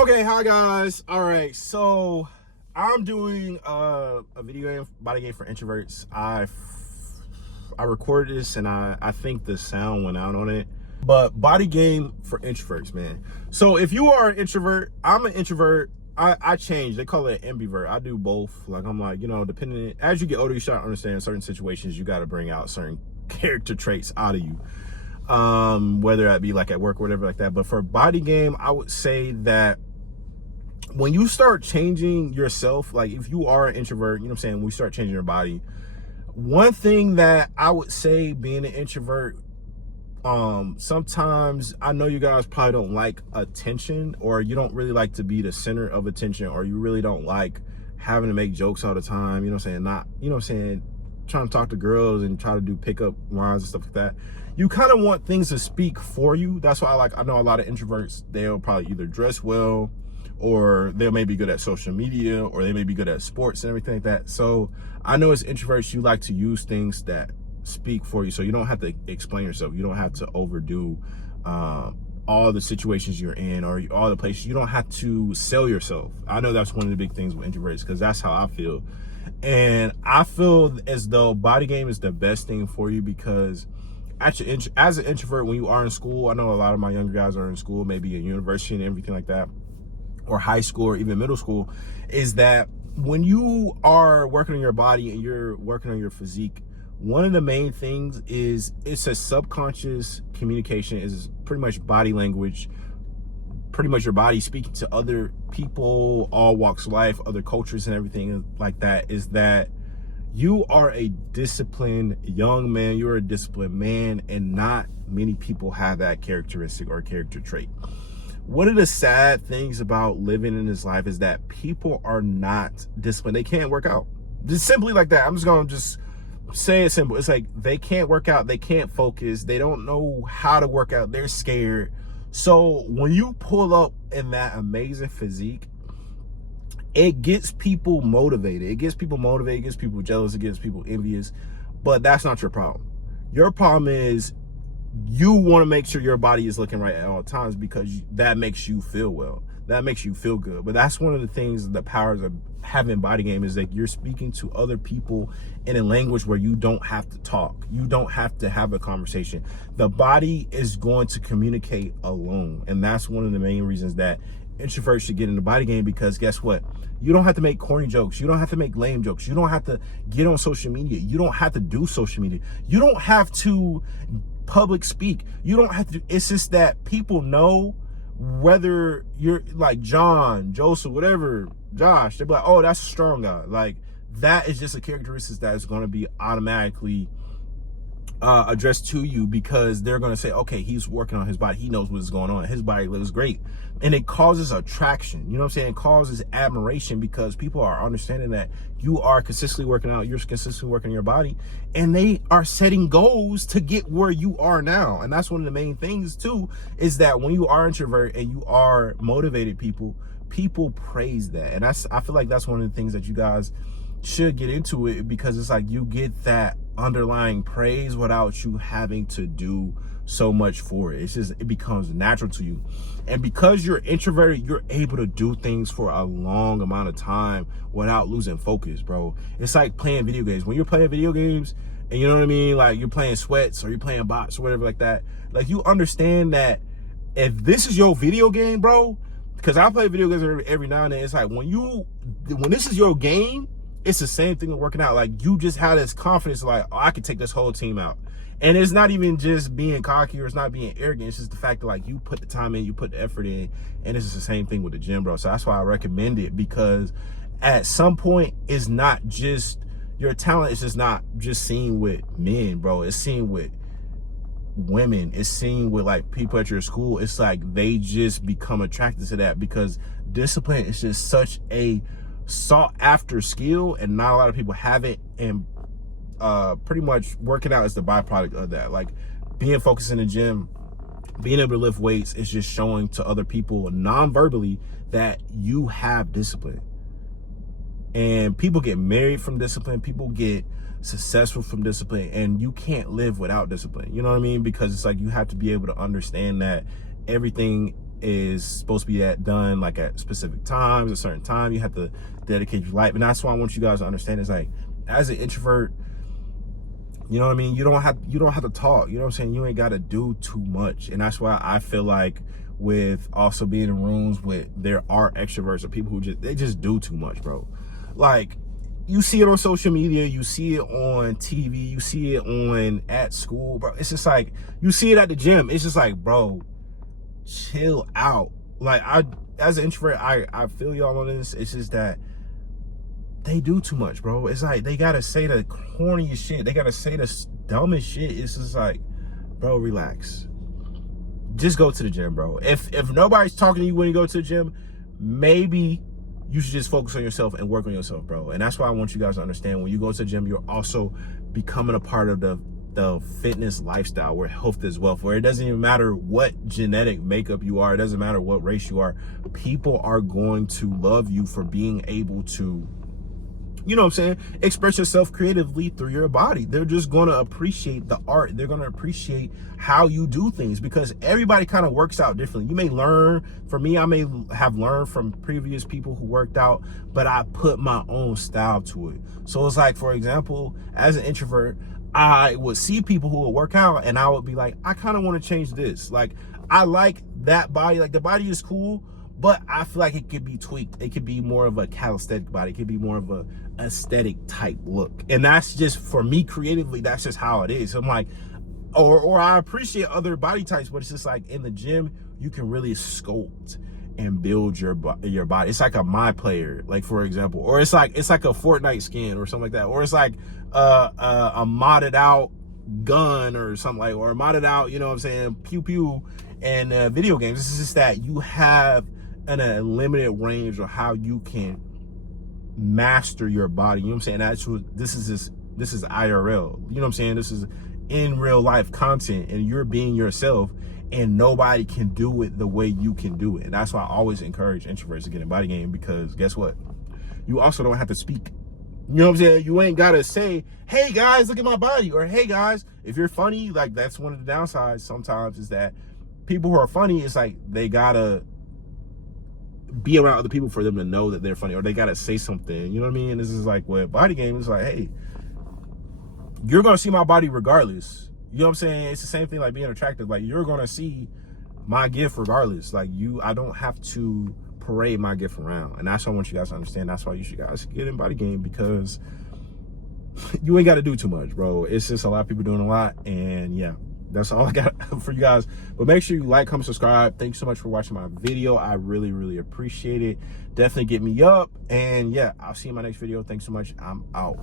Okay, hi guys. All right, so I'm doing a video game, body game for introverts. I recorded this and I think the sound went out on it. But body game for introverts, man. So if you are an introvert, I'm an introvert. I change. They call it ambivert. I do both. Like I'm like, depending as you get older, you start to understand certain situations. You got to bring out certain character traits out of you. Whether that be like at work or whatever like that. But for body game, I would say that when you start changing yourself, like if you are an introvert, you know what I'm saying, when we start changing your body, one thing that I would say being an introvert, sometimes I know you guys probably don't like attention, or you don't really like to be the center of attention, or you really don't like having to make jokes all the time, you know what I'm saying, not, you know what I'm saying, trying to talk to girls and try to do pickup lines and stuff like that. You kind of want things to speak for you. That's why I know a lot of introverts, they'll probably either dress well, or they may be good at social media, or they may be good at sports and everything like that. So I know as introverts, you like to use things that speak for you, so you don't have to explain yourself. You don't have to overdo all the situations you're in, or all the places. You don't have to sell yourself. I know that's one of the big things with introverts, because that's how I feel. And I feel as though body game is the best thing for you, because actually, as an introvert, when you are in school, I know a lot of my younger guys are in school, maybe in university and everything like that, or high school or even middle school, is that when you are working on your body and you're working on your physique, one of the main things is it's a subconscious communication, is pretty much body language, pretty much your body speaking to other people, all walks of life, other cultures and everything like that, is that you are a disciplined young man, you're a disciplined man, and not many people have that characteristic or character trait. One of the sad things about living in this life is that people are not disciplined. They can't work out. Just simply like that. I'm just going to just say it simple. It's like they can't work out. They can't focus. They don't know how to work out. They're scared. So when you pull up in that amazing physique, it gets people motivated. It gets people motivated. It gets people jealous. It gets people envious. But that's not your problem. Your problem is you want to make sure your body is looking right at all times, because that makes you feel well. That makes you feel good. But that's one of the things, the powers of having body game, is that you're speaking to other people in a language where you don't have to talk. You don't have to have a conversation. The body is going to communicate alone. And that's one of the main reasons that introverts should get in the body game, because guess what? You don't have to make corny jokes. You don't have to make lame jokes. You don't have to get on social media. You don't have to do social media. You don't have to public speak. You don't have to do, it's just that people know, whether you're like John, Joseph, whatever, Josh, they're like, oh, that's a strong guy. Like, that is just a characteristic that is going to be automatically addressed to you, because they're going to say, okay, he's working on his body, he knows what's going on, his body looks great. And it causes attraction, you know what I'm saying? It causes admiration, because people are understanding that you are consistently working out, you're consistently working on your body, and they are setting goals to get where you are now. And that's one of the main things too, is that when you are introvert and you are motivated, people praise that. And I feel like that's one of the things that you guys should get into it, because it's like you get that underlying praise without you having to do so much for it. It's just, it becomes natural to you. And because you're introverted, you're able to do things for a long amount of time without losing focus, bro. It's like playing video games. When you're playing video games, and you know what I mean, like you're playing sweats or you're playing bots or whatever like that, like you understand that if this is your video game, bro, because I play video games every now and then, it's like when this is your game, it's the same thing with working out. Like, you just have this confidence, like, oh, I can take this whole team out. And it's not even just being cocky, or it's not being arrogant. It's just the fact that, like, you put the time in, you put the effort in, and it's just the same thing with the gym, bro. So that's why I recommend it, because at some point, it's not just your talent. It's just not just seen with men, bro. It's seen with women. It's seen with, like, people at your school. It's like they just become attracted to that, because discipline is just such a sought after skill, and not a lot of people have it. And pretty much working out is the byproduct of that. Like, being focused in the gym, being able to lift weights, is just showing to other people non-verbally that you have discipline. And people get married from discipline, people get successful from discipline, and you can't live without discipline, you know what I mean? Because it's like you have to be able to understand that everything is supposed to be done like at specific times, a certain time. You have to dedicate your life. And that's why I want you guys to understand is like, as an introvert, you know what I mean? You don't have to talk. You know what I'm saying? You ain't got to do too much. And that's why I feel like with also being in rooms with there are extroverts or people who they just do too much, bro. Like, you see it on social media, you see it on TV, you see it at school, bro. It's just like, you see it at the gym. It's just like, bro, chill out. Like, as an introvert, I feel y'all on this. It's just that they do too much, bro. It's like they gotta say the corniest shit. They gotta say the dumbest shit. It's just like, bro, relax. Just go to the gym, bro. If nobody's talking to you when you go to the gym, maybe you should just focus on yourself and work on yourself, bro. And that's why I want you guys to understand, when you go to the gym, you're also becoming a part of the fitness lifestyle where health is wealth, where it doesn't even matter what genetic makeup you are. It doesn't matter what race you are. People are going to love you for being able to, you know what I'm saying, express yourself creatively through your body. They're just going to appreciate the art. They're going to appreciate how you do things, because everybody kind of works out differently. You may learn, for me, I may have learned from previous people who worked out, but I put my own style to it. So it's like, for example, as an introvert, I would see people who would work out and I would be like, I kind of want to change this. Like, I like that body. Like, the body is cool, but I feel like it could be tweaked. It could be more of a calisthenic body. It could be more of a aesthetic type look. And that's just, for me creatively, that's just how it is. So I'm like, or I appreciate other body types, but it's just like in the gym, you can really sculpt and build your body. It's like a My Player, like, for example, or it's like a Fortnite skin or something like that, or it's like a modded out gun or something, like, or a modded out, you know what I'm saying, pew pew, and video games. This is just that you have an unlimited range of how you can master your body. You know what I'm saying? That's what this is IRL. You know what I'm saying? This is in real life content, and you're being yourself, and nobody can do it the way you can do it. And that's why I always encourage introverts to get in body game, because guess what? You also don't have to speak. You know what I'm saying? You ain't gotta say, hey guys, look at my body, or hey guys. If you're funny, like, that's one of the downsides sometimes, is that people who are funny, it's like they gotta be around other people for them to know that they're funny, or they gotta say something. You know what I mean? And this is like, with body game, it's like, hey, you're gonna see my body regardless. You know what I'm saying? It's the same thing like being attractive. Like, you're gonna see my gift regardless. Like, I don't have to parade my gift around. And that's what I want you guys to understand. That's why you should guys get in body game, because you ain't got to do too much, bro. It's just a lot of people doing a lot. And yeah, that's all I got for you guys. But make sure you like, comment, subscribe. Thanks so much for watching my video. I really, really appreciate it. Definitely get me up. And yeah, I'll see you in my next video. Thanks so much. I'm out.